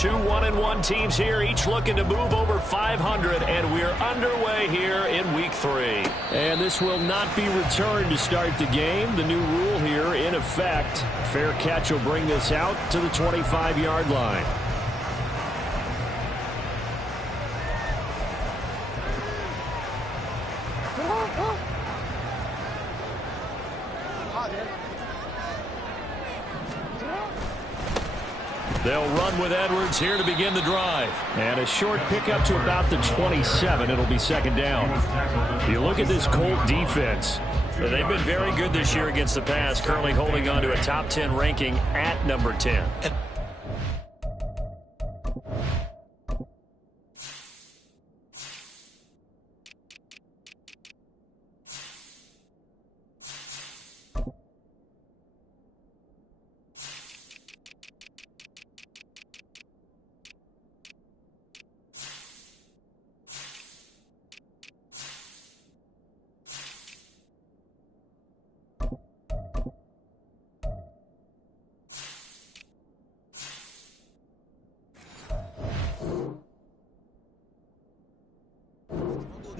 Two 1-1 teams here, each looking to move over 500, and we're underway here in Week 3. And this will not be returned to start the game. The new rule here in effect. Fair catch will bring this out to the 25-yard line. They'll run with Edwards here to begin the drive. And a short pickup to about the 27. It'll be second down. You look at this Colt defense. They've been very good this year against the pass, currently holding on to a top 10 ranking at number 10.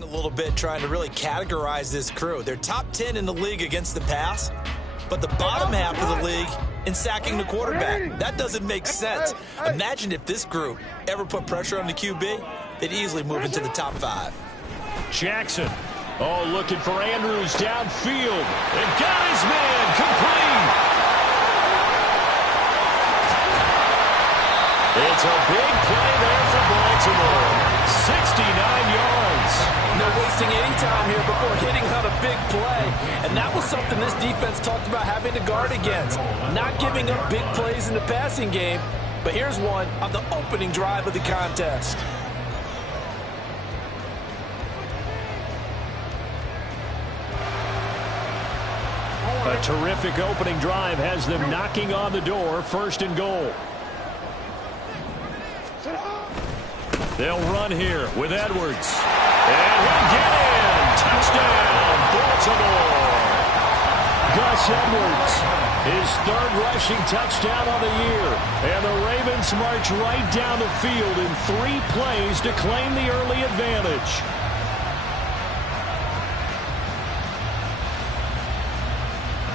A little bit trying to really categorize this crew. They're top 10 in the league against the pass, but the bottom half of the league in sacking the quarterback. That doesn't make sense. Imagine if this group ever put pressure on the QB, they'd easily move into the top 5. Jackson. Oh, looking for Andrews downfield. And got his man complete. It's a big play there for Baltimore. 69 yards. No wasting any time here before hitting on a big play. And that was something this defense talked about having to guard against. Not giving up big plays in the passing game. But here's one on the opening drive of the contest. A terrific opening drive has them knocking on the door. First and goal. They'll run here with Edwards. And he'll get in. Touchdown, Baltimore. Gus Edwards, his third rushing touchdown on the year. And the Ravens march right down the field in 3 plays to claim the early advantage.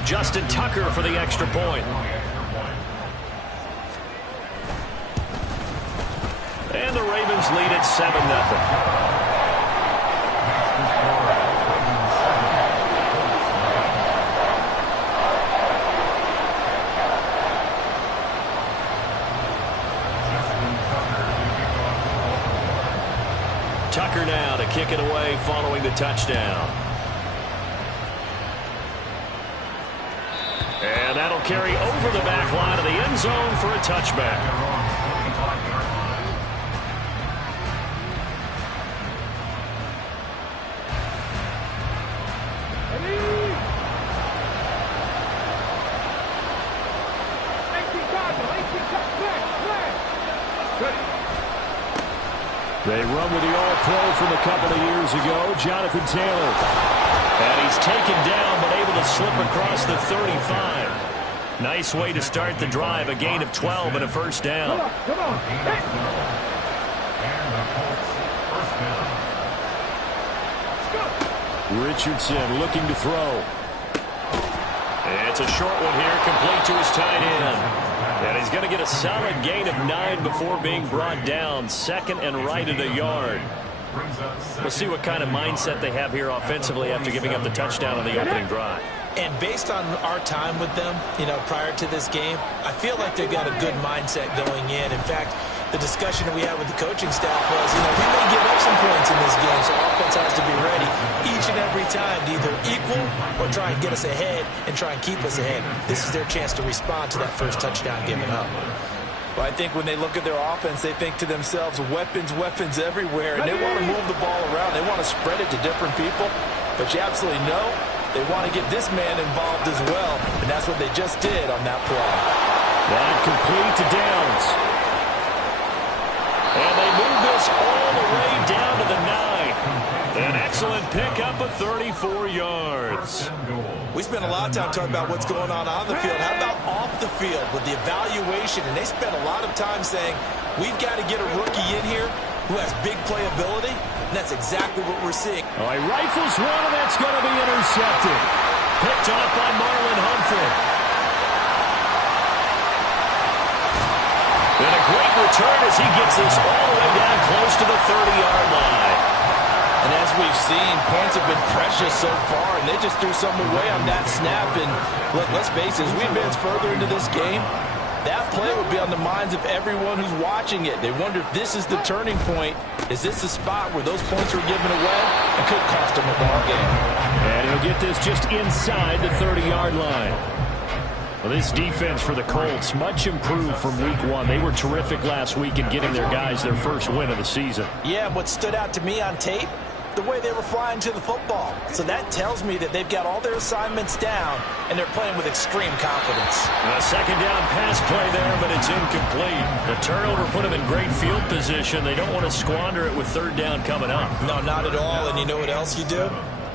Justin Tucker for the extra point. And the Ravens lead at 7-0. Tucker now to kick it away following the touchdown. And that'll carry over the back line of the end zone for a touchback. They run with the All-Pro from a couple of years ago, Jonathan Taylor. And he's taken down but able to slip across the 35. Nice way to start the drive, a gain of 12 and a first down. Come on. Richardson looking to throw. It's a short one here, complete to his tight end. And he's going to get a solid gain of 9 before being brought down. Second and right at a yard. We'll see what kind of mindset they have here offensively after giving up the touchdown on the opening drive. And based on our time with them, prior to this game, I feel like they've got a good mindset going in. In fact, the discussion that we had with the coaching staff was, we may give up some points in this game, so offense has to be ready each and every time to either equal or try and get us ahead and try and keep us ahead. This is their chance to respond to that first touchdown given up. Well, I think when they look at their offense, they think to themselves, weapons, weapons everywhere, and they want to move the ball around. They want to spread it to different people, but you absolutely know they want to get this man involved as well, and that's what they just did on that play. Line complete to Downs. And they move this all the way down to the 9. An excellent pickup of 34 yards. We spent a lot of time talking about what's going on the field. How about off the field with the evaluation? And they spent a lot of time saying, We've got to get a rookie in here who has big playability, and that's exactly what we're seeing. Oh, he rifles one, and that's going to be intercepted. Picked off by Marlon Humphrey. And a great return as he gets this all the way down close to the 30-yard line. And as we've seen, points have been precious so far, and they just threw some away on that snap. And look, let's face it, as we advance further into this game, that play will be on the minds of everyone who's watching it. They wonder if this is the turning point. Is this the spot where those points were given away? It could cost them a ball game. And he'll get this just inside the 30-yard line. Well, this defense for the Colts, much improved from week one. They were terrific last week in getting their guys their first win of the season. Yeah, what stood out to me on tape, the way they were flying to the football. So that tells me that they've got all their assignments down, and they're playing with extreme confidence. A second down pass play there, but it's incomplete. The turnover put them in great field position. They don't want to squander it with third down coming up. No, not at all. And you know what else you do?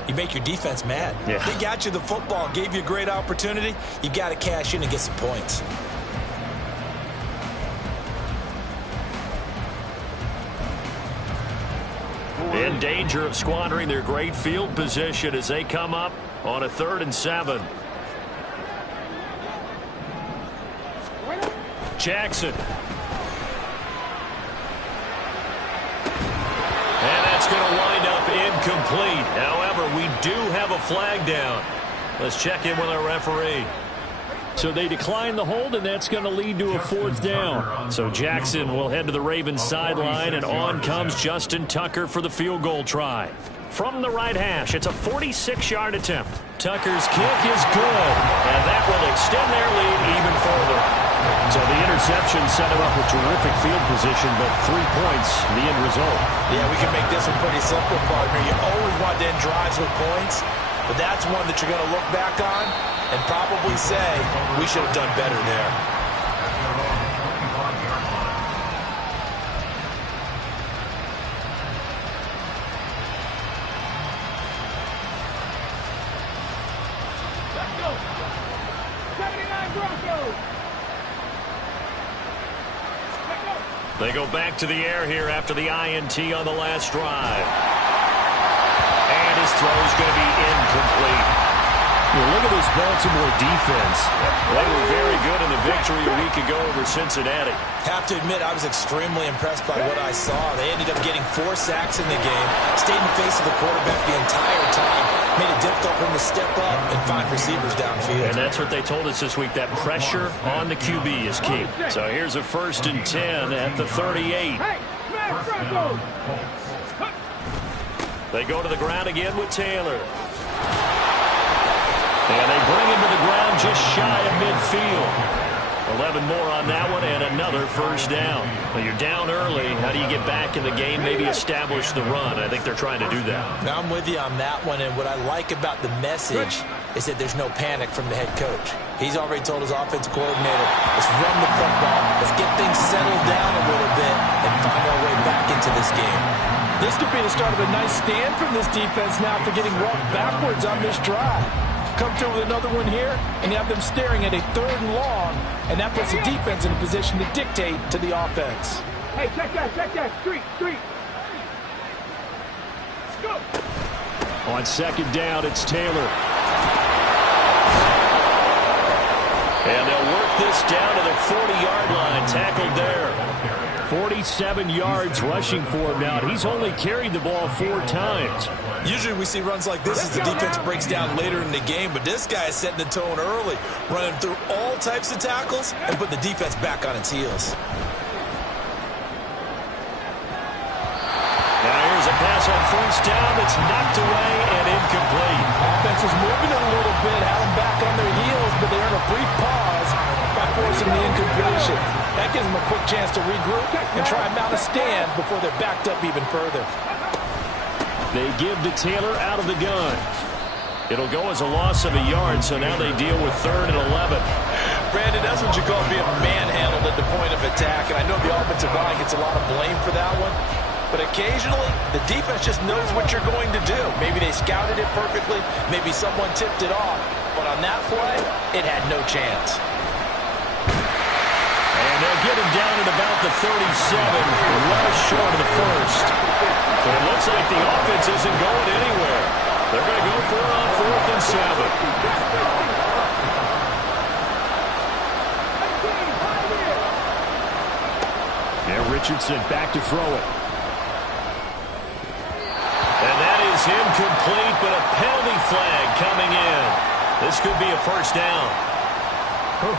You make your defense mad. Yeah. They got you the football, gave you a great opportunity. You got to cash in and get some points. In danger of squandering their great field position as they come up on a 3rd and 7. Jackson. And that's going to wind up incomplete. However, we do have a flag down. Let's check in with our referee. So they decline the hold, and that's going to lead to a 4th down. So Jackson will head to the Ravens sideline, and on comes Justin Tucker for the field goal try. From the right hash, it's a 46-yard attempt. Tucker's kick is good, and that will extend their lead even further. So the interception set him up with terrific field position, but 3 points, the end result. Yeah, we can make this one pretty simple, partner. You always want to end drives with points, but that's one that you're going to look back on and probably say, we should have done better there. Let's go. 79 Broncos. Let's go. They go back to the air here after the INT on the last drive. And his throw is going to be incomplete. Well, look at this Baltimore defense. They were very good in the victory a week ago over Cincinnati. Have to admit, I was extremely impressed by what I saw. They ended up getting 4 sacks in the game, stayed in the face of the quarterback the entire time, made it difficult for him to step up and find receivers downfield. And that's what they told us this week, that pressure on the QB is key. So here's a 1st and 10 at the 38. Hey, smash Broncos. They go to the ground again with Taylor. And they bring him to the ground just shy of midfield. 11 more on that one and another 1st down. Well, you're down early. How do you get back in the game, maybe establish the run? I think they're trying to do that. Now, I'm with you on that one, and what I like about the message is that there's no panic from the head coach. He's already told his offensive coordinator, let's run the football, let's get things settled down a little bit and find our way back into this game. This could be the start of a nice stand from this defense now for getting walked backwards on this drive. Come through with another one here, and you have them staring at a 3rd and long, and that puts the defense in a position to dictate to the offense. Hey, check that. Street. Let's go. On 2nd down, it's Taylor. And they'll work this down to the 40-yard line, tackled there. 47 yards rushing for him now. He's only carried the ball 4 times. Usually we see runs like this as the defense breaks down later in the game, but this guy is setting the tone early, running through all types of tackles and put the defense back on its heels. Now here's a pass on 1st down that's knocked away and incomplete. Offense was moving it a little bit, had them back on their heels, but they earned a brief pause by forcing the incompletion. That gives them a quick chance to regroup and try and mount a stand before they're backed up even further. They give to Taylor out of the gun. It'll go as a loss of a yard, so now they deal with 3rd and 11. Brandon, that's what you call being manhandled at the point of attack, and I know the offensive line gets a lot of blame for that one, but occasionally the defense just knows what you're going to do. Maybe they scouted it perfectly, maybe someone tipped it off, but on that play, it had no chance. And they'll will get him down at about the 37, well short of the first. So it looks like the offense isn't going anywhere. They're going to go for it on 4th and 7. Yeah, Richardson back to throw it. And that is incomplete, but a penalty flag coming in. This could be a first down. A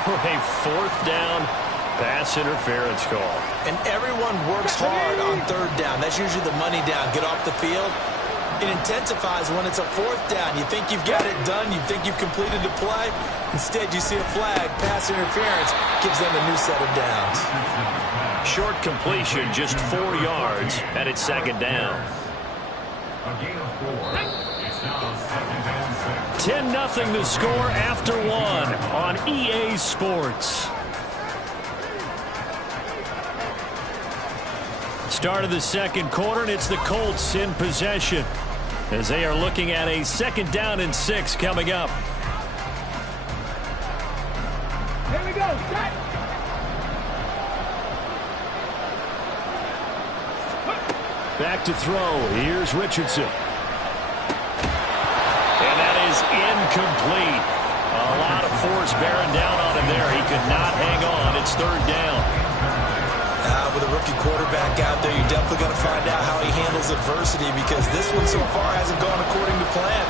4th down pass interference call. And everyone works hard on 3rd down. That's usually the money down. Get off the field. It intensifies when it's a 4th down. You think you've got it done. You think you've completed the play. Instead, you see a flag. Pass interference gives them a new set of downs. Short completion, just 4 yards, and it's 2nd down. 10-0 to score after 1 on EA Sports. Start of the 2nd quarter, and it's the Colts in possession as they are looking at a 2nd down and 6 coming up. Here we go. Set. Back to throw. Here's Richardson. And that is incomplete. A lot of force bearing down on him there. He could not hang on. It's 3rd down. With a rookie quarterback out there, you're definitely going to find out how he handles adversity, because this one so far hasn't gone according to plan.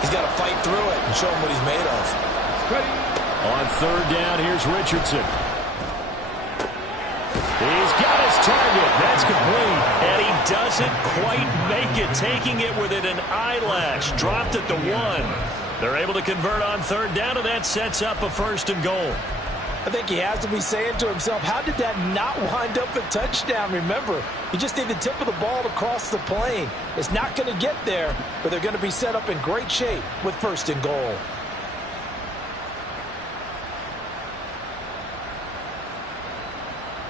He's got to fight through it and show him what he's made of. On 3rd down, here's Richardson. He's got his target. That's complete. And he doesn't quite make it, taking it within an eyelash. Dropped at the 1. They're able to convert on 3rd down, and that sets up a 1st and goal. I think he has to be saying to himself, how did that not wind up a touchdown? Remember, you just need the tip of the ball to cross the plane. It's not going to get there, but they're going to be set up in great shape with 1st and goal.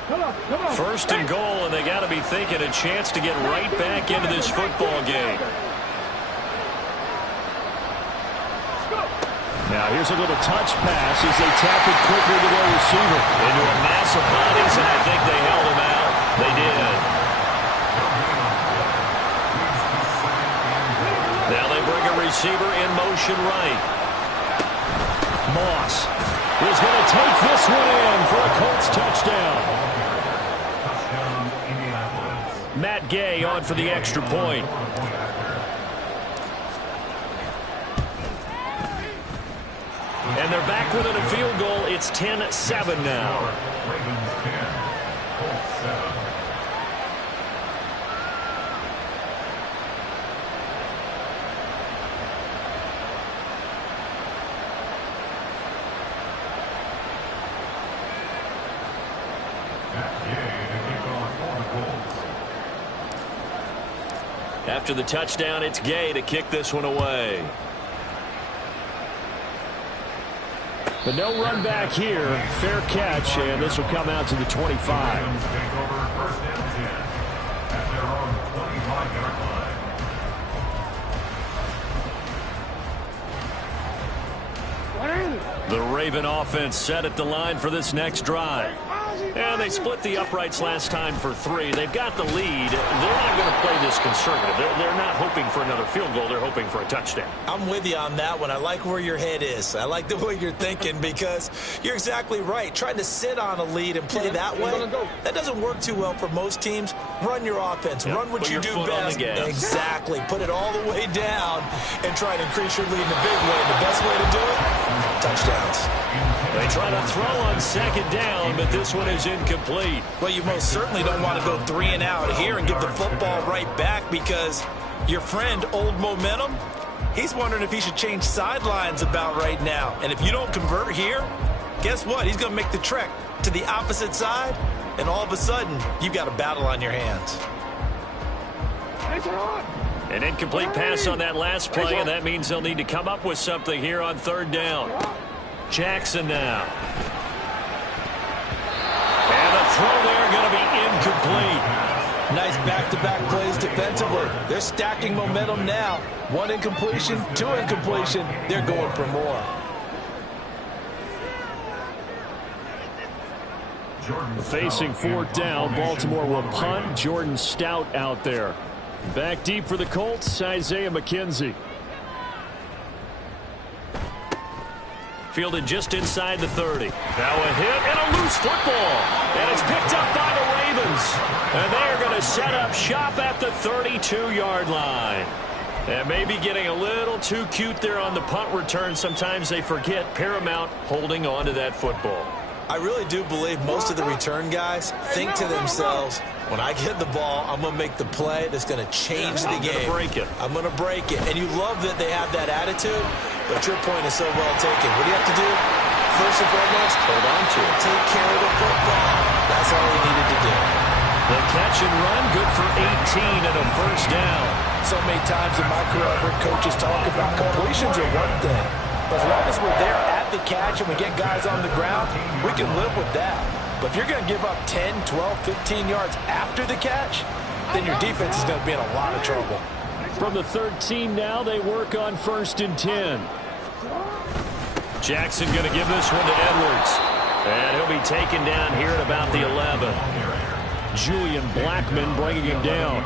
Come on. 1st and goal, and they got to be thinking a chance to get right back into this football game. Now here's a little touch pass as they tap it quickly to their receiver. Into a mass of bodies, and I think they held him out. They did. Now they bring a receiver in motion right. Moss is going to take this one in for a Colts touchdown. Matt Gay on for the extra point. And they're back within a field goal. It's 10-7 now. After the touchdown, it's Gay to kick this one away. But no run back here. Fair catch, and this will come out to the 25. The Raven offense set at the line for this next drive. And they split the uprights last time for 3. They've got the lead. They're not going to play this conservative. They're not hoping for another field goal. They're hoping for a touchdown. I'm with you on that one. I like where your head is. I like the way you're thinking, because you're exactly right. Trying to sit on a lead and play that way, that doesn't work too well for most teams. Run your offense. Yep. Run what you do best. Exactly. Put it all the way down and try to increase your lead in a big way. And the best way to do it, touchdowns. They try to throw on 2nd down, but this one is incomplete. Well, you most certainly don't want to go 3 and out here and give the football right back, because your friend, Old Momentum, he's wondering if he should change sidelines about right now. And if you don't convert here, guess what? He's going to make the trek to the opposite side, and all of a sudden, you've got a battle on your hands. An incomplete pass on that last play, and that means they'll need to come up with something here on 3rd down. Jackson now. And the throw there going to be incomplete. Nice back-to-back plays defensively. They're stacking momentum now. 1 incompletion, 2 incompletion. They're going for more. Facing fourth down, Baltimore will punt. Jordan Stout out there. Back deep for the Colts, Isaiah McKenzie. Fielded just inside the 30. Now a hit and a loose football. And it's picked up by the Ravens. And they are going to set up shop at the 32-yard line. And maybe getting a little too cute there on the punt return. Sometimes they forget Paramount holding on to that football. I really do believe most of the return guys think to themselves, when I get the ball, I'm going to make the play that's going to change the game. I'm going to break it. And you love that they have that attitude, but your point is so well taken. What do you have to do? First and foremost, hold on to it. Take care of the football. That's all he needed to do. The catch and run, good for 18 and a first down. So many times in my career, I've heard coaches talk about completions are one thing. But as long as we're there at the catch and we get guys on the ground, we can live with that. But if you're going to give up 10, 12, 15 yards after the catch, then your defense is going to be in a lot of trouble. From the 13 now, they work on 1st and 10. Jackson going to give this one to Edwards. And he'll be taken down here at about the 11. Julian Blackmon bringing him down.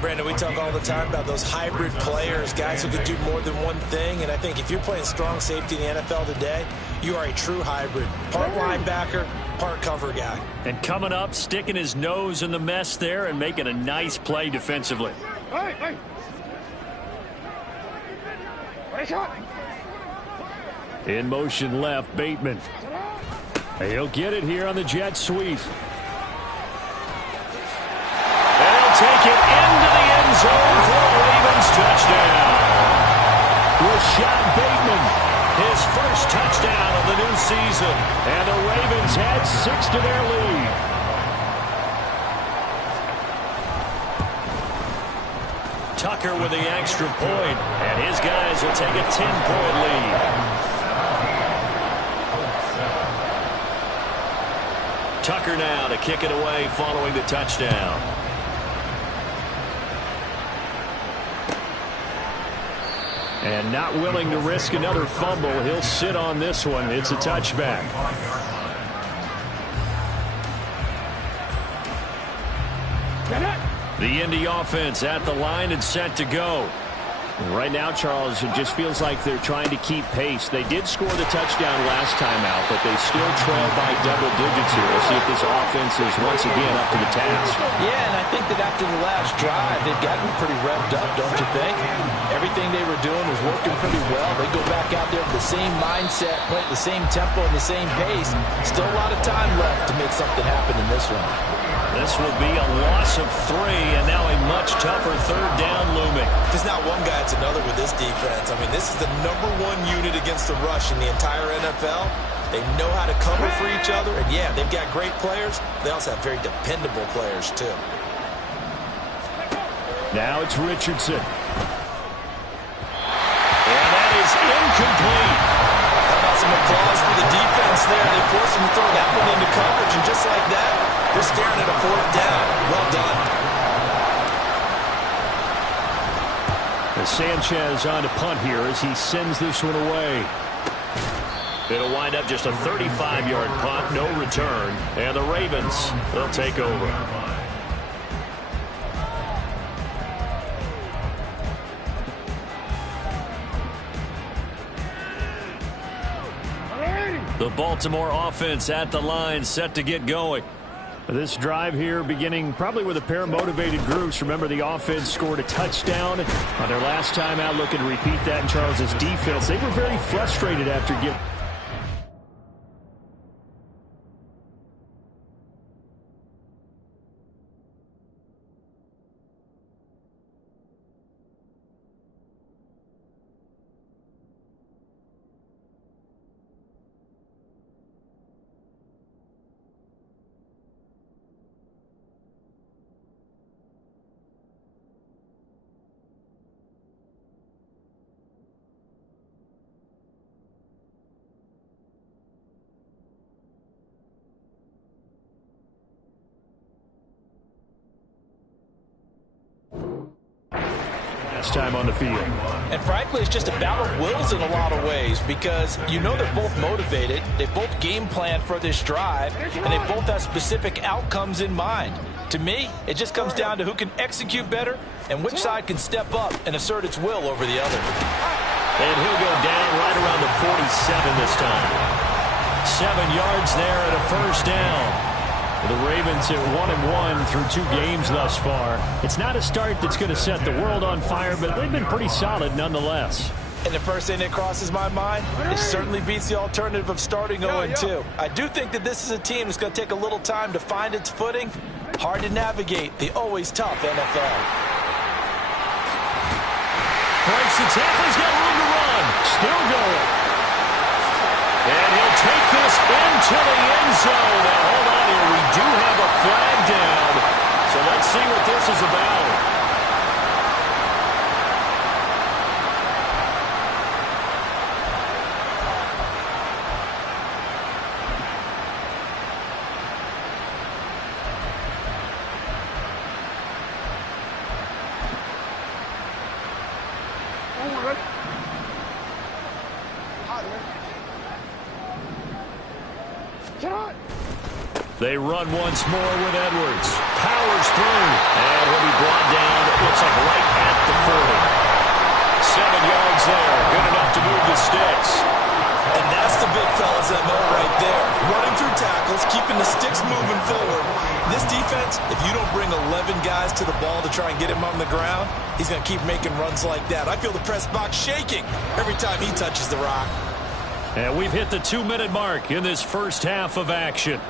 Brandon, we talk all the time about those hybrid players, guys who can do more than one thing. And I think if you're playing strong safety in the NFL today, you are a true hybrid. Part linebacker, part cover guy. And coming up, sticking his nose in the mess there and making a nice play defensively. Hey. In motion left, Bateman. He'll get it here on the jet sweep. And he'll take it into the end zone for a Ravens touchdown. Rashad Bateman, his first touchdown of the new season. And the Ravens add 6 to their lead. Tucker with the extra point, and his guys will take a 10-point lead. Tucker now to kick it away following the touchdown. And not willing to risk another fumble, he'll sit on this one. It's a touchback. The Indy offense at the line and set to go. Right now, Charles, it just feels like they're trying to keep pace. They did score the touchdown last time out, but they still trail by double digits here. We'll see if this offense is once again up to the task. Yeah, and I think that after the last drive, they've gotten pretty revved up, don't you think? Everything they were doing was working pretty well. They go back out there with the same mindset, play at the same tempo and the same pace. Still a lot of time left to make something happen in this one. This will be a loss of 3, and now a much tougher third down looming. There's not one guy, it's another with this defense. I mean, this is the #1 unit against the rush in the entire NFL. They know how to cover for each other, and yeah, they've got great players. They also have very dependable players, too. Now it's Richardson. And that is incomplete. How about some applause for the defense there? They forced him to throw that one into coverage, and just like that, they're staring at a 4th down. Well done. Sanchez on to punt here as he sends this one away. It'll wind up just a 35-yard punt, no return. And the Ravens, they'll take over. The Baltimore offense at the line, set to get going. This drive here beginning probably with a pair of motivated groups. Remember, the offense scored a touchdown on their last time out, looking to repeat that in Charles's defense. They were very frustrated after giving last time on the field. And frankly, it's just a battle of wills in a lot of ways because you know they're both motivated, they both game plan for this drive, and they both have specific outcomes in mind. To me, it just comes down to who can execute better and which side can step up and assert its will over the other. And he'll go down right around the 47 this time. 7 yards there and a first down. The Ravens at 1-1 through 2 games thus far. It's not a start that's going to set the world on fire, but they've been pretty solid nonetheless. And the first thing that crosses my mind, it certainly beats the alternative of starting 0-2. I do think that this is a team that's going to take a little time to find its footing. Hard to navigate the always tough NFL. Breaks the tackle. He's got room to run. Still going. And he'll take this into the end zone. Now, hold on here. We do have a flag down. So let's see what this is about. They run once more with Edwards. Powers through. And he'll be brought down, it looks like right at the 40. 7 yards there. Good enough to move the sticks. And that's the big fella's MO right there. Running through tackles, keeping the sticks moving forward. This defense, if you don't bring 11 guys to the ball to try and get him on the ground, he's going to keep making runs like that. I feel the press box shaking every time he touches the rock. And we've hit the 2-minute mark in this first half of action.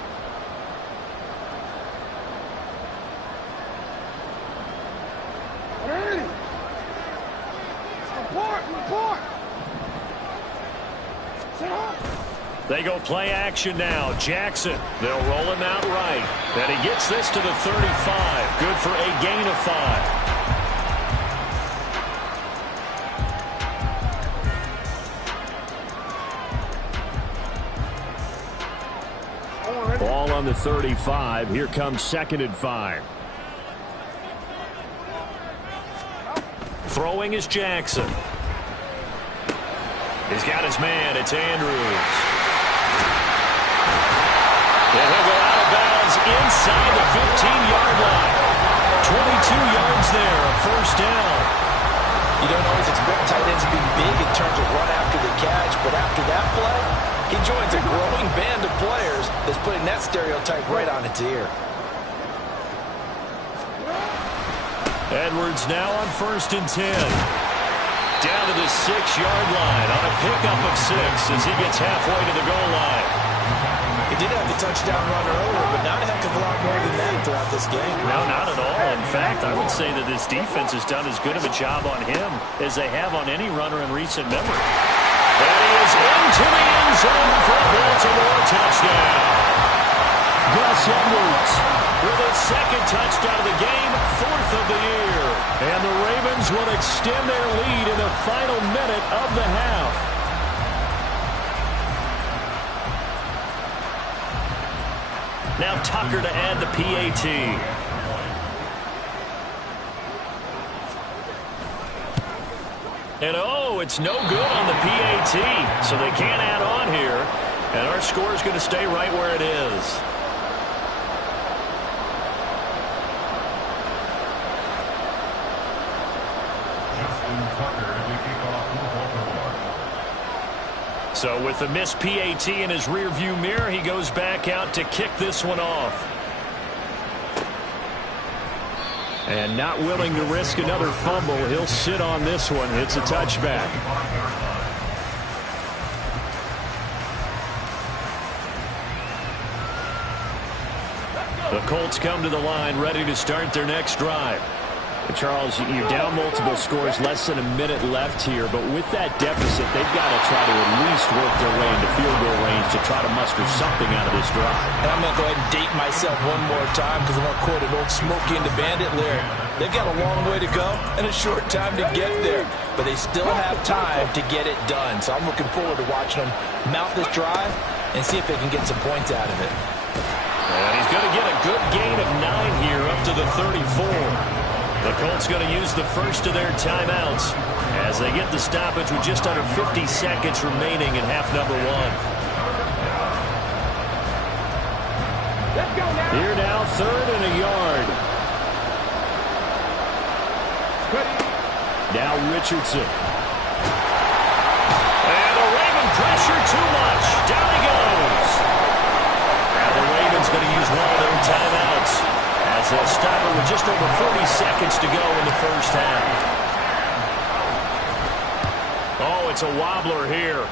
They go play action now. Jackson, they'll roll him out right. And he gets this to the 35. Good for a gain of 5. Ball on the 35. Here comes 2nd and 5. Throwing is Jackson. He's got his man. It's Andrews. And he'll go out of bounds inside the 15-yard line. 22 yards there, a first down. You don't always expect tight ends to be big in terms of run after the catch, but after that play, he joins a growing band of players that's putting that stereotype right on its ear. Edwards now on 1st and 10. Down to the 6-yard line on a pickup of 6 as he gets halfway to the goal line. He did have the touchdown run earlier, but not a heck of a lot more than that throughout this game. No, not at all. In fact, I would say that this defense has done as good of a job on him as they have on any runner in recent memory. And he is into the end zone for a Baltimore touchdown. Gus Edwards with his 2nd touchdown of the game, 4th of the year. And the Ravens will extend their lead in the final minute of the half. Now Tucker to add the PAT. And oh, it's no good on the PAT. So they can't add on here. And our score is going to stay right where it is. So with the missed PAT in his rearview mirror, he goes back out to kick this one off. And not willing to risk another fumble, he'll sit on this one. It's a touchback. The Colts come to the line, ready to start their next drive. Charles, you're down multiple scores, less than a minute left here, but with that deficit, they've got to try to at least work their way into field goal range to try to muster something out of this drive. And I'm going to go ahead and date myself one more time because I'm going to quote an old Smokey and the Bandit lyric. They've got a long way to go and a short time to get there, but they still have time to get it done. So I'm looking forward to watching them mount this drive and see if they can get some points out of it. And he's going to get a good gain of 9 here up to the 34. The Colts going to use the first of their timeouts as they get the stoppage with just under 50 seconds remaining in half number one. Let's go now. Here now, 3rd and a yard. Now Richardson. And the Raven pressure too much. Down he goes. Now the Ravens going to use one of their timeouts as they'll stop it with just over 40 seconds to go in the first half. Oh, it's a wobbler here.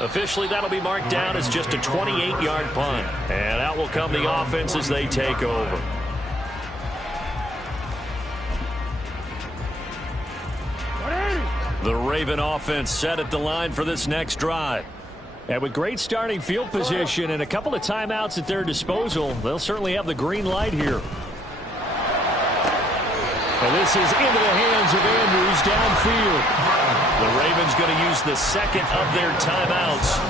Officially, that'll be marked down as just a 28-yard punt. And out will come the offense as they take over. The Raven offense set at the line for this next drive. And with great starting field position and a couple of timeouts at their disposal, they'll certainly have the green light here. And this is into the hands of Andrews downfield. The Ravens going to use the second of their timeouts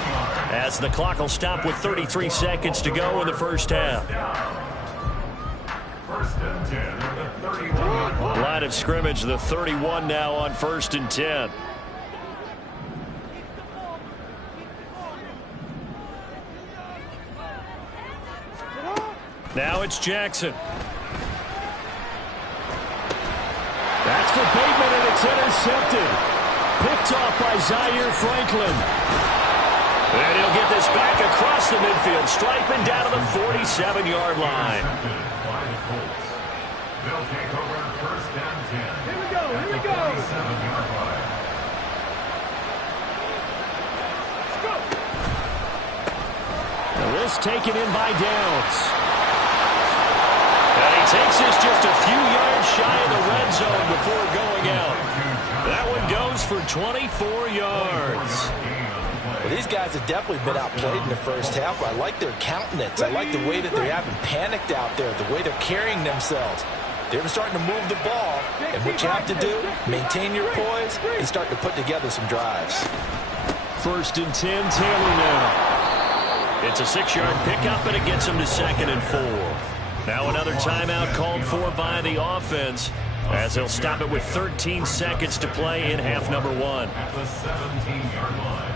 as the clock will stop with 33 seconds to go in the first half. Line of scrimmage, the 31 now on 1st and 10. Now it's Jackson. That's for Bateman, and it's intercepted. Picked off by Zaire Franklin. And he'll get this back across the midfield, striping down to the 47-yard line. They'll take over 1st and 10. Here we go. Here we go. 47-yard line. Let's go. Now this taken in by Downs. And he takes this just a few yards shy of the red zone before going out. That one goes for 24 yards. Well, these guys have definitely been outplayed in the first half. I like their countenance. I like the way that they're having panicked out there, the way they're carrying themselves. They're starting to move the ball, and what you have to do, maintain your poise and start to put together some drives. 1st and 10, Taylor now. It's a 6-yard pickup, and it gets him to 2nd and 4. Now another timeout called for by the offense as they'll stop it with 13 seconds to play in half number one. At the 17-yard line.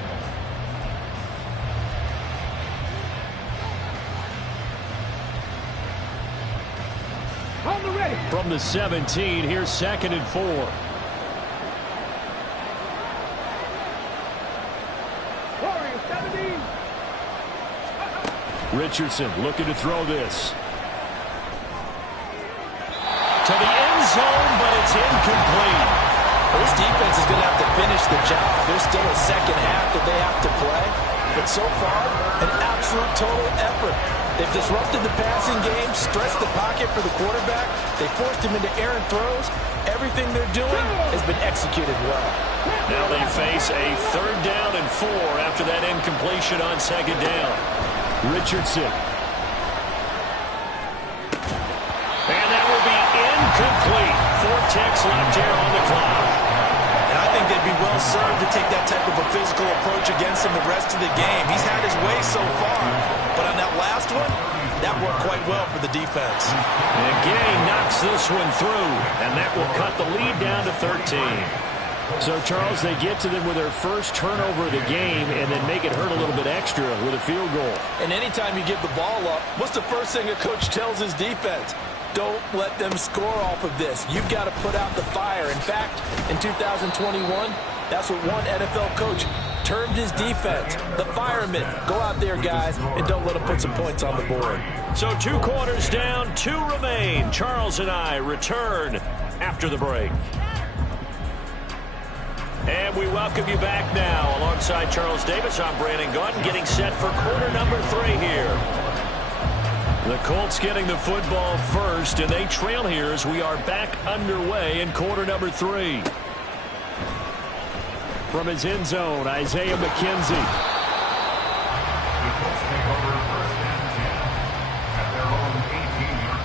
From the 17, here's 2nd and 4. Warriors 17. Richardson looking to throw this. To the end zone, but it's incomplete. This defense is going to have to finish the job. There's still a second half that they have to play. But so far, an absolute total effort. They've disrupted the passing game, stretched the pocket for the quarterback. They forced him into errant throws. Everything they're doing has been executed well. Now they face a 3rd down and 4 after that incompletion on 2nd down. Richardson. And that will be incomplete. 4 ticks left here on the clock. And I think they'd be well served to take that type of a physical approach against him the rest of the game. He's had his way so far, but on that last one, that worked quite well for the defense. And Gay knocks this one through, and that will cut the lead down to 13. So, Charles, they get to them with their first turnover of the game and then make it hurt a little bit extra with a field goal. And anytime you give the ball up, what's the first thing a coach tells his defense? Don't let them score off of this. You've got to put out the fire. In fact, in 2021, that's what one NFL coach termed his defense, the firemen. Go out there, guys, and don't let them put some points on the board. So 2 quarters down, 2 remain. Charles and I return after the break. And we welcome you back now. Alongside Charles Davis, I'm Brandon Gaudin, getting set for quarter number 3 here. The Colts getting the football first, and they trail here as we are back underway in quarter number 3. From his end zone, Isaiah McKenzie. The Colts take over 1st and 10 at their own 18-yard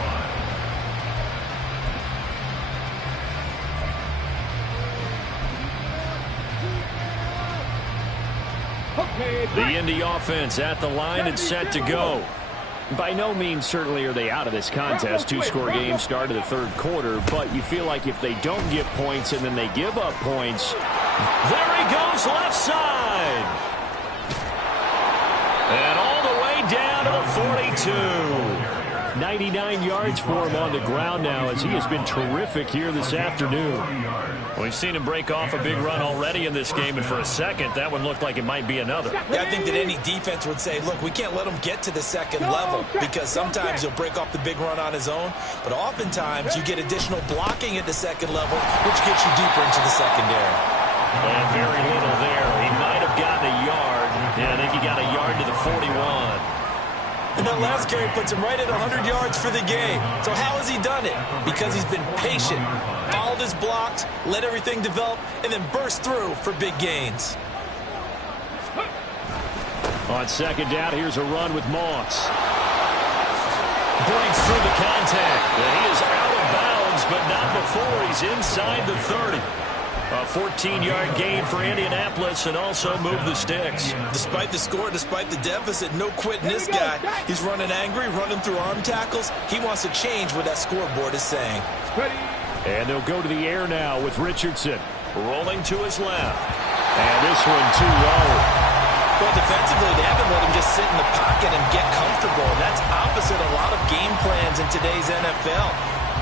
line. The Indy offense at the line and set to go. By no means certainly are they out of this contest. Two-score game start of the third quarter, but you feel like if they don't get points and then they give up points. There he goes left side. And all the way down to the 42. 99 yards for him on the ground now as he has been terrific here this afternoon. We've seen him break off a big run already in this game, and for a second, that one looked like it might be another. Yeah, I think that any defense would say, look, we can't let him get to the second level because sometimes he'll break off the big run on his own, but oftentimes you get additional blocking at the second level, which gets you deeper into the secondary. And very little there. He might have gotten a yard. Yeah, I think he got a yard to the 41. And that last carry puts him right at 100 yards for the game. So how has he done it? Because he's been patient, followed his blocks, let everything develop, and then burst through for big gains. On second down, here's a run with Moss. Breaks through the contact. And he is out of bounds, but not before he's inside the 30. A 14-yard gain for Indianapolis and also move the sticks. Despite the score, despite the deficit, no quitting this guy. He's running angry, running through arm tackles. He wants to change what that scoreboard is saying. And they'll go to the air now with Richardson. Rolling to his left. And this one too low. Well, defensively, they haven't let him just sit in the pocket and get comfortable. That's opposite a lot of game plans in today's NFL.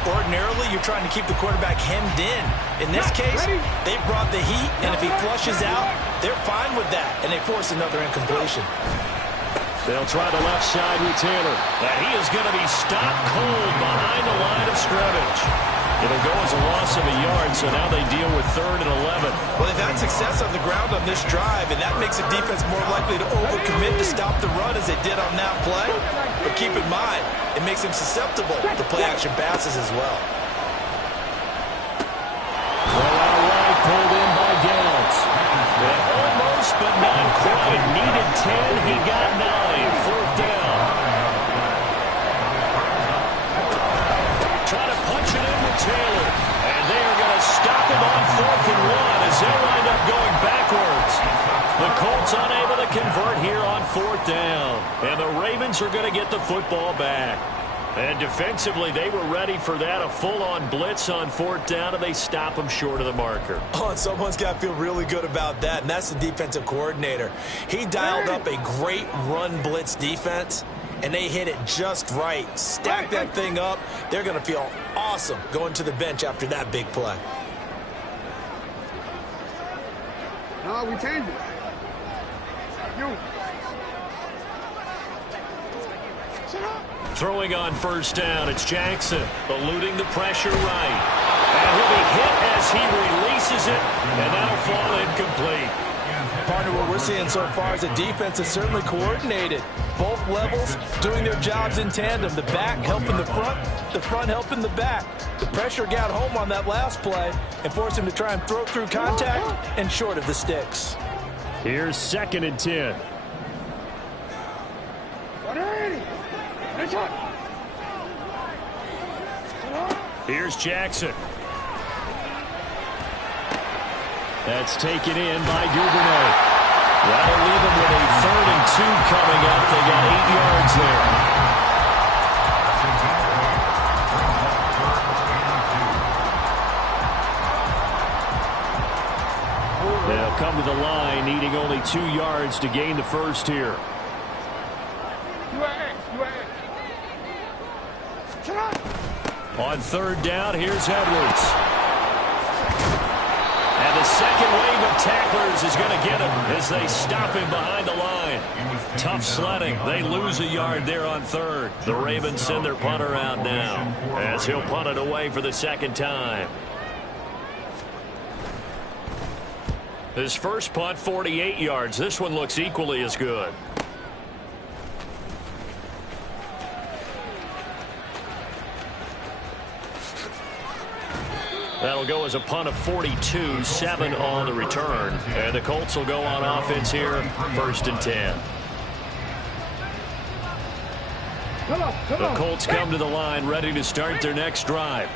Ordinarily, you're trying to keep the quarterback hemmed in. In this case, they brought the heat, and if he flushes out, they're fine with that, and they force another incompletion. They'll try the left side with Taylor. And he is going to be stopped cold behind the line of scrimmage. It'll go as a loss of a yard, so now they deal with 3rd and 11. Well, they've had success on the ground on this drive, and that makes a defense more likely to overcommit to stop the run as they did on that play. But keep in mind, it makes them susceptible to play-action passes as well. Throw out right, pulled in by Downs. And almost, but not quite. Needed 10, he got 9. 4th down. Try to punch it in with Taylor. And they are going to stop him on 4th and 1 as they wind up going backwards. The Colts unable to convert here on 4th down. And the Ravens are going to get the football back. And defensively, they were ready for that, a full-on blitz on 4th down, and they stop them short of the marker. Oh, and someone's got to feel really good about that, and that's the defensive coordinator. He dialed up a great run blitz defense, and they hit it just right. Stack that thing up. They're going to feel awesome going to the bench after that big play. No, we changed it. You. Throwing on 1st down, it's Jackson, eluding the pressure right. And he'll be hit as he releases it, and that'll fall incomplete. Partner, what we're seeing so far is the defense is certainly coordinated. Both levels doing their jobs in tandem. The back helping the front helping the back. The pressure got home on that last play and forced him to try and throw through contact and short of the sticks. Here's 2nd and 10. Here's Jackson. That's taken in by Duvernay. That'll leave them with a 3rd and 2 coming up. They got 8 yards there. They'll come to the line, needing only 2 yards to gain the first here. On 3rd down, here's Edwards. And the second wave of tacklers is going to get him as they stop him behind the line. Tough sledding. They lose a yard there on 3rd. The Ravens send their punter out now as he'll punt it away for the 2nd time. His first punt, 48 yards. This one looks equally as good. That'll go as a punt of 42, 7 on the return. And the Colts will go on offense here, 1st and 10. The Colts come to the line, ready to start their next drive.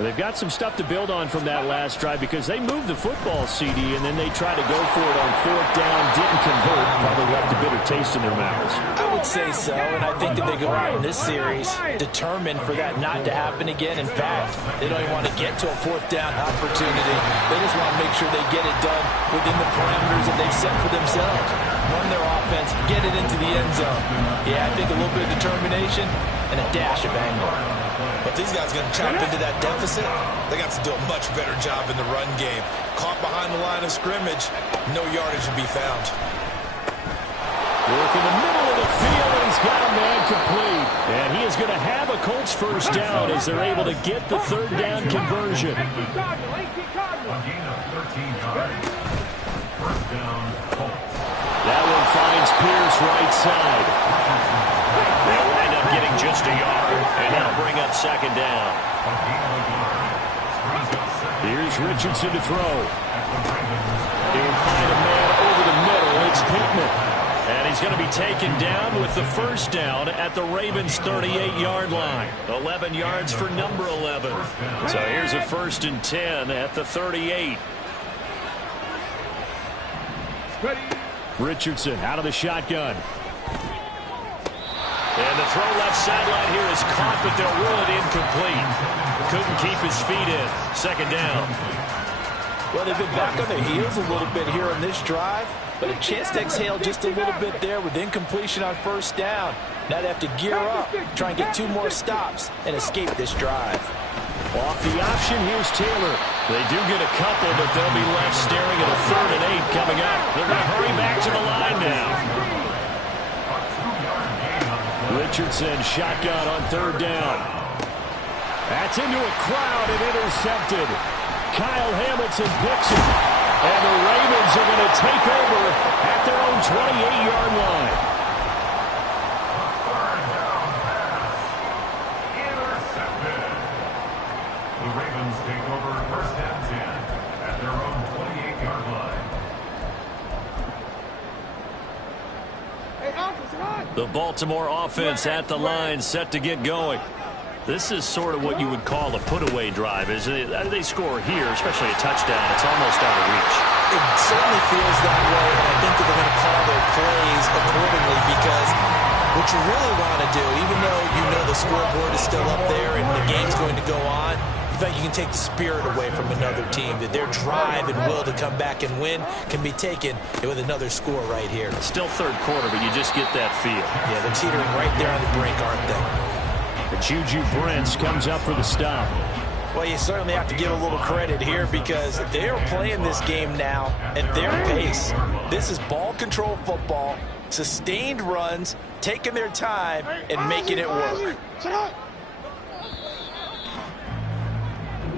They've got some stuff to build on from that last drive because they moved the football, CD, and then they tried to go for it on 4th down, didn't convert, probably left a bit of taste in their mouths. I would say so, and I think that they go out in this series determined for that not to happen again. In fact, they don't even want to get to a fourth down opportunity. They just want to make sure they get it done within the parameters that they've set for themselves. Run their offense, get it into the end zone. Yeah, I think a little bit of determination and a dash of anger. But these guys are going to chop into that deficit. They got to do a much better job in the run game. Caught behind the line of scrimmage, no yardage to be found. Work in the middle of the field, and he's got a man complete. And he is going to have a Colts first down as they're able to get the third down conversion. A gain of 13 yards. First down, Colts. That one finds Pierce right side. They'll wind up getting just a yard, and that'll bring up second down. A gain of a yard. Brings up second. Here's Richardson to throw. He'll find a man over the middle. It's Pittman. And he's going to be taken down with the first down at the Ravens' 38-yard line. 11 yards for number 11. So here's a 1st and 10 at the 38. Richardson out of the shotgun. And the throw left sideline here is caught, but they'll rule it incomplete. Couldn't keep his feet in. Second down. Well, they've been back on their heels a little bit here on this drive, but a chance to exhale just a little bit there with incompletion on first down. Now they have to gear up, try and get 2 more stops, and escape this drive. Off the option, here's Taylor. They do get a couple, but they'll be left staring at a 3rd and 8 coming up. They're going to hurry back to the line now. Richardson shotgun on 3rd down. That's into a crowd and intercepted. Kyle Hamilton picks it. And the Ravens are going to take over at their own 28-yard line. Intercepted. The Ravens take over 1st and 10 at their own 28-yard line. The Baltimore offense at the line, set to get going. This is sort of what you would call a put-away drive. They score here, especially a touchdown. It's almost out of reach. It certainly feels that way, and I think that they're going to call their plays accordingly because what you really want to do, even though you know the scoreboard is still up there and the game's going to go on, in fact, you can take the spirit away from another team, that their drive and will to come back and win can be taken with another score right here. Still 3rd quarter, but you just get that feel. Yeah, they're teetering right there on the brink, aren't they? Juju Brents comes up for the stop. Well, you certainly have to give a little credit here because they are playing this game now at their pace. This is ball control football, sustained runs, taking their time, and making it work.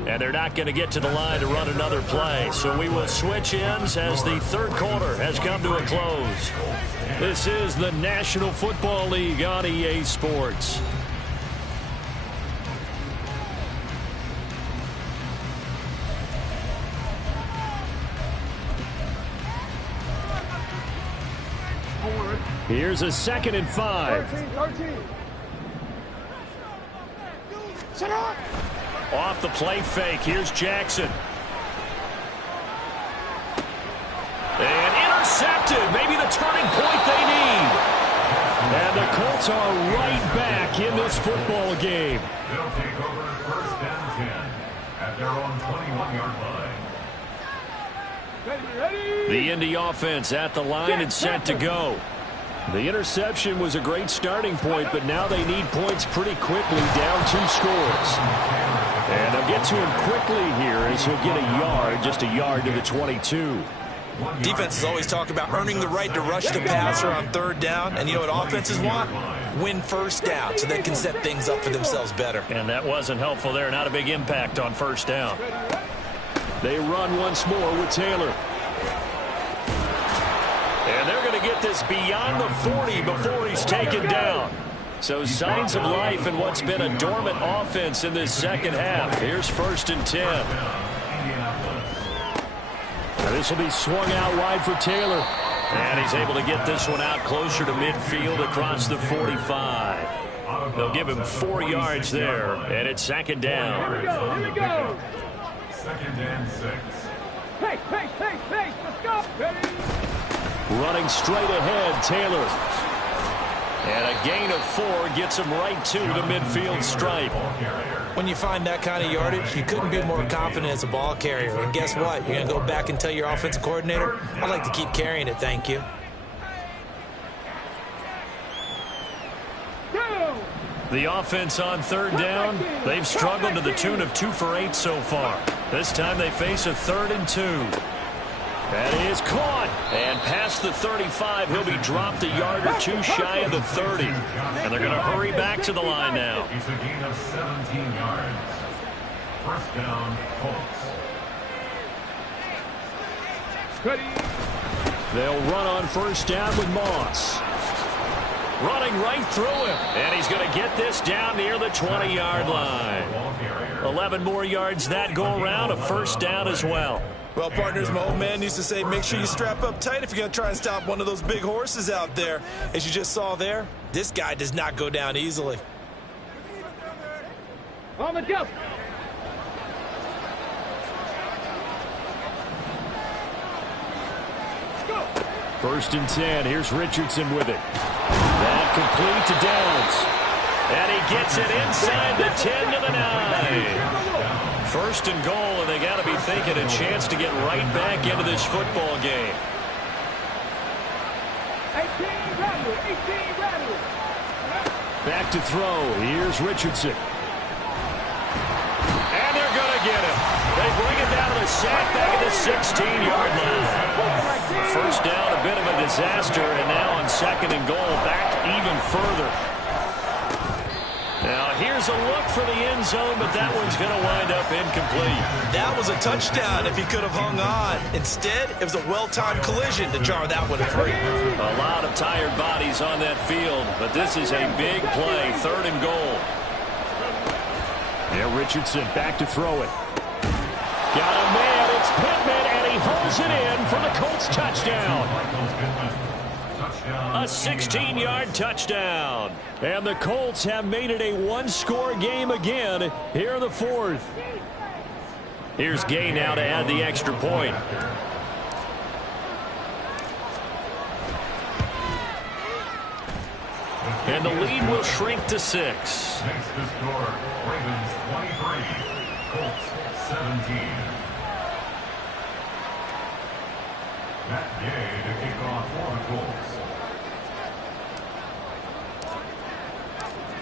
And they're not going to get to the line to run another play. So we will switch ends as the 3rd quarter has come to a close. This is the National Football League on EA Sports. Here's a 2nd and 5. 13. Off the play fake, here's Jackson. And intercepted, maybe the turning point they need. And the Colts are right back in this football game. They'll take over 1st and 10 at their own 21-yard line. The Indy offense at the line and set to go. The interception was a great starting point, but now they need points pretty quickly, down 2 scores. And they'll get to him quickly here as he'll get a yard, just a yard to the 22. Defenses always talk about earning the right to rush the passer on 3rd down, and you know what offenses want? Win first down so they can set things up for themselves better. And that wasn't helpful there. Not a big impact on first down. They run once more with Taylor. And they're going to get this beyond the 40 before he's taken down. So signs of life in what's been a dormant offense in this second half. Here's 1st and 10. Now this will be swung out wide for Taylor. And he's able to get this one out closer to midfield across the 45. They'll give him 4 yards there, and it's 2nd down. Here we go. 2nd and 6. Hey, let's go. Ready? Running straight ahead, Taylor. And a gain of 4 gets him right to the midfield stripe. When you find that kind of yardage, you couldn't be more confident as a ball carrier. And guess what? You're going to go back and tell your offensive coordinator, I'd like to keep carrying it, thank you. The offense on 3rd down, they've struggled to the tune of 2 for 8 so far. This time they face a 3rd and 2. That is caught. And past the 35, he'll be dropped a yard or 2 shy of the 30. And they're going to hurry back to the line now. It's a gain of 17 yards. First down, Colts. They'll run on 1st down with Moss. Running right through him. And he's going to get this down near the 20-yard line. 11 more yards that go around, a 1st down as well. Well, partners, my old man used to say, make sure you strap up tight if you're going to try and stop one of those big horses out there. As you just saw there, this guy does not go down easily. On the jump. Go. 1st and 10. Here's Richardson with it. That complete to Downs. And he gets it inside the 10 to the 9. 1st and goal, and they got to be thinking a chance to get right back into this football game. 18 ready. Back to throw. Here's Richardson. And they're going to get him. They bring it down to the sack back at the 16-yard line. 1st down, a bit of a disaster, and now on 2nd and goal, back even further. Now, here's a look for the end zone, but that one's going to wind up incomplete. That was a touchdown if he could have hung on. Instead, it was a well-timed collision to jar that one free. A lot of tired bodies on that field, but this is a big play, 3rd and goal. Yeah, Richardson back to throw it. Got a man, it's Pittman, and he holds it in for the Colts touchdown. A 16-yard touchdown. And the Colts have made it a 1-score game again here in the 4th. Here's Gay now to add the extra point. And the lead will shrink to 6. Next to score, Ravens 23, Colts 17. Matt Gay to kick off for the Colts.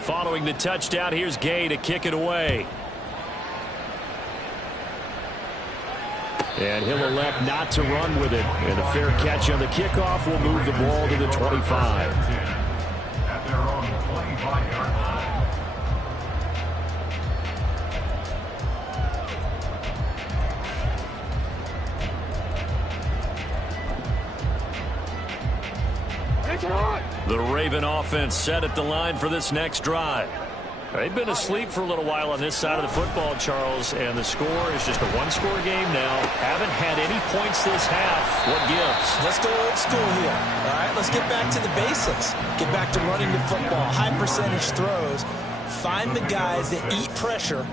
Following the touchdown, here's Gay to kick it away. And he'll elect not to run with it. And a fair catch on the kickoff will move the ball to the 25. At their own 25-yard line. The Raven offense set at the line for this next drive. They've been asleep for a little while on this side of the football, Charles, and the score is just a 1-score game now. Haven't had any points this half. What gives? Let's go old school here. All right, let's get back to the basics. Get back to running the football, high percentage throws. Find the guys that eat pressure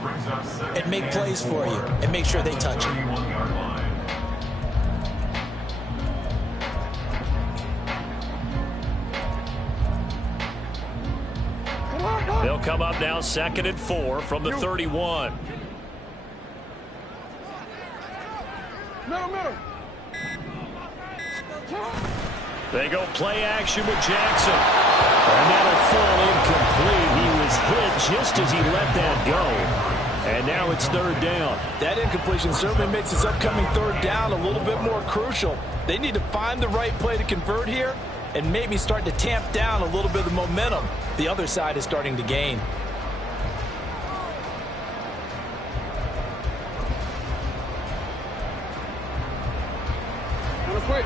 and make plays for you and make sure they touch it. They'll come up now 2nd and 4 from the 31. They go play action with Jackson. And that'll fall incomplete. He was hit just as he let that go. And now it's 3rd down. That incompletion certainly makes this upcoming 3rd down a little bit more crucial. They need to find the right play to convert here and maybe start to tamp down a little bit of the momentum the other side is starting to gain.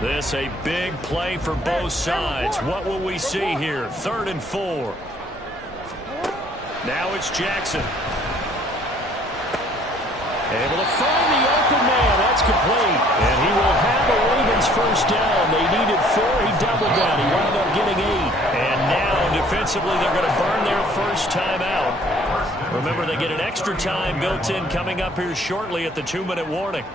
This a big play for both sides. What will we see here? 3rd and 4. Now it's Jackson. Able to find the open man. That's complete. And he will have the Ravens 1st down. They needed 4. He doubled down. He wound up getting 8. And now defensively they're going to burn their first time out. Remember, they get an extra time built in coming up here shortly at the 2-minute warning.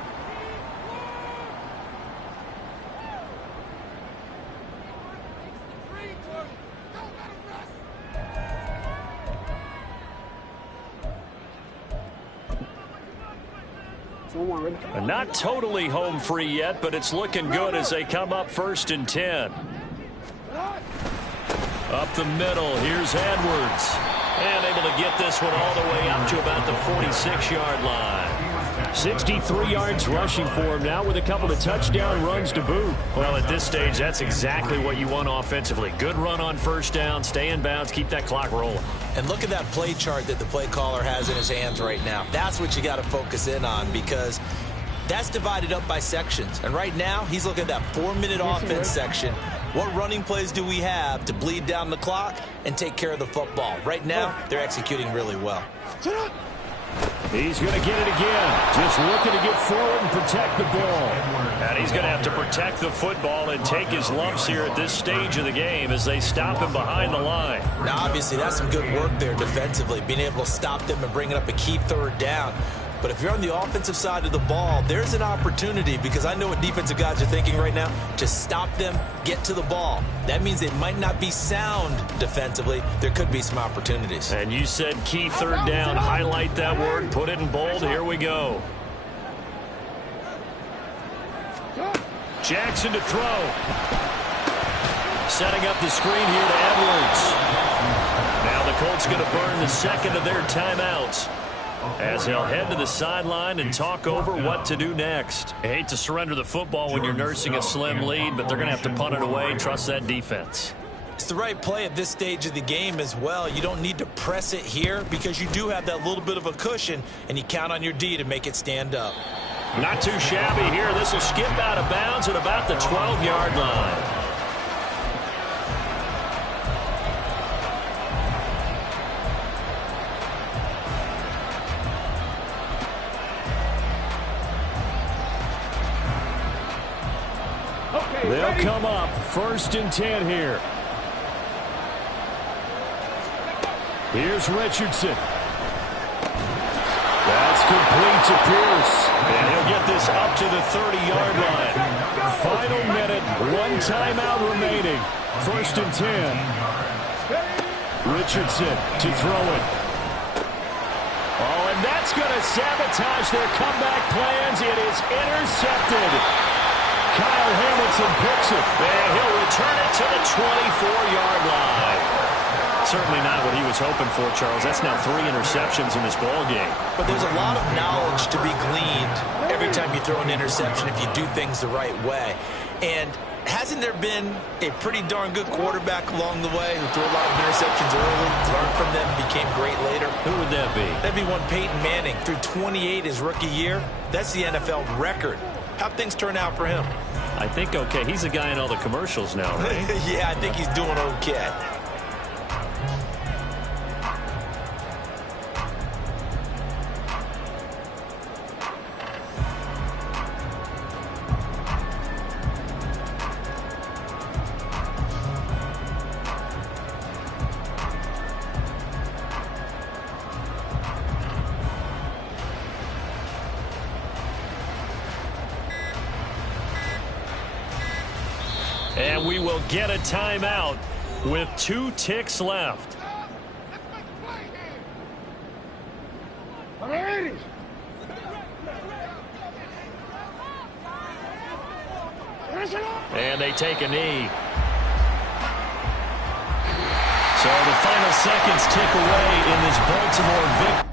Not totally home free yet, but it's looking good as they come up 1st and 10. Up the middle, here's Edwards. And able to get this one all the way up to about the 46-yard line. 63 yards rushing for him now with a couple of touchdown runs to boot. Well, at this stage, that's exactly what you want offensively. Good run on 1st down, stay in bounds, keep that clock rolling. And look at that play chart that the play caller has in his hands right now. That's what you got to focus in on, because that's divided up by sections. And right now, he's looking at that 4-minute offense section. What running plays do we have to bleed down the clock and take care of the football? Right now, they're executing really well. He's going to get it again. Just looking to get forward and protect the ball. And he's going to have to protect the football and take his lumps here at this stage of the game as they stop him behind the line. Now, obviously, that's some good work there defensively, being able to stop them and bringing up a key 3rd down. But if you're on the offensive side of the ball, there's an opportunity, because I know what defensive guys are thinking right now. Just stop them, get to the ball. That means they might not be sound defensively. There could be some opportunities. And you said key 3rd down. Highlight that word. Put it in bold. Here we go. Jackson to throw. Setting up the screen here to Edwards. Now the Colts going to burn the 2nd of their timeouts, as he'll head to the sideline and talk over what to do next. I hate to surrender the football when you're nursing a slim lead, but they're going to have to punt it away. Trust that defense. It's the right play at this stage of the game as well. You don't need to press it here, because you do have that little bit of a cushion, and you count on your D to make it stand up. Not too shabby here. This will skip out of bounds at about the 12-yard line. They'll come up 1st and 10 here. Here's Richardson. That's complete to Pierce. And he'll get this up to the 30-yard line. Final minute, 1 timeout remaining. 1st and 10. Richardson to throw it. Oh, and that's going to sabotage their comeback plans. It is intercepted. Kyle Hamilton picks it. And he'll return it to the 24-yard line. Certainly not what he was hoping for, Charles. That's now 3 interceptions in this ball game. But there's a lot of knowledge to be gleaned every time you throw an interception if you do things the right way. And hasn't there been a pretty darn good quarterback along the way who threw a lot of interceptions early, learned from them, became great later? Who would that be? That'd be one Peyton Manning. Threw 28 his rookie year. That's the NFL record. How'd things turn out for him? I think okay. He's the guy in all the commercials now, right? Yeah, I think he's doing okay. And we will get a timeout with 2 ticks left. And they take a knee. So the final seconds tick away in this Baltimore victory.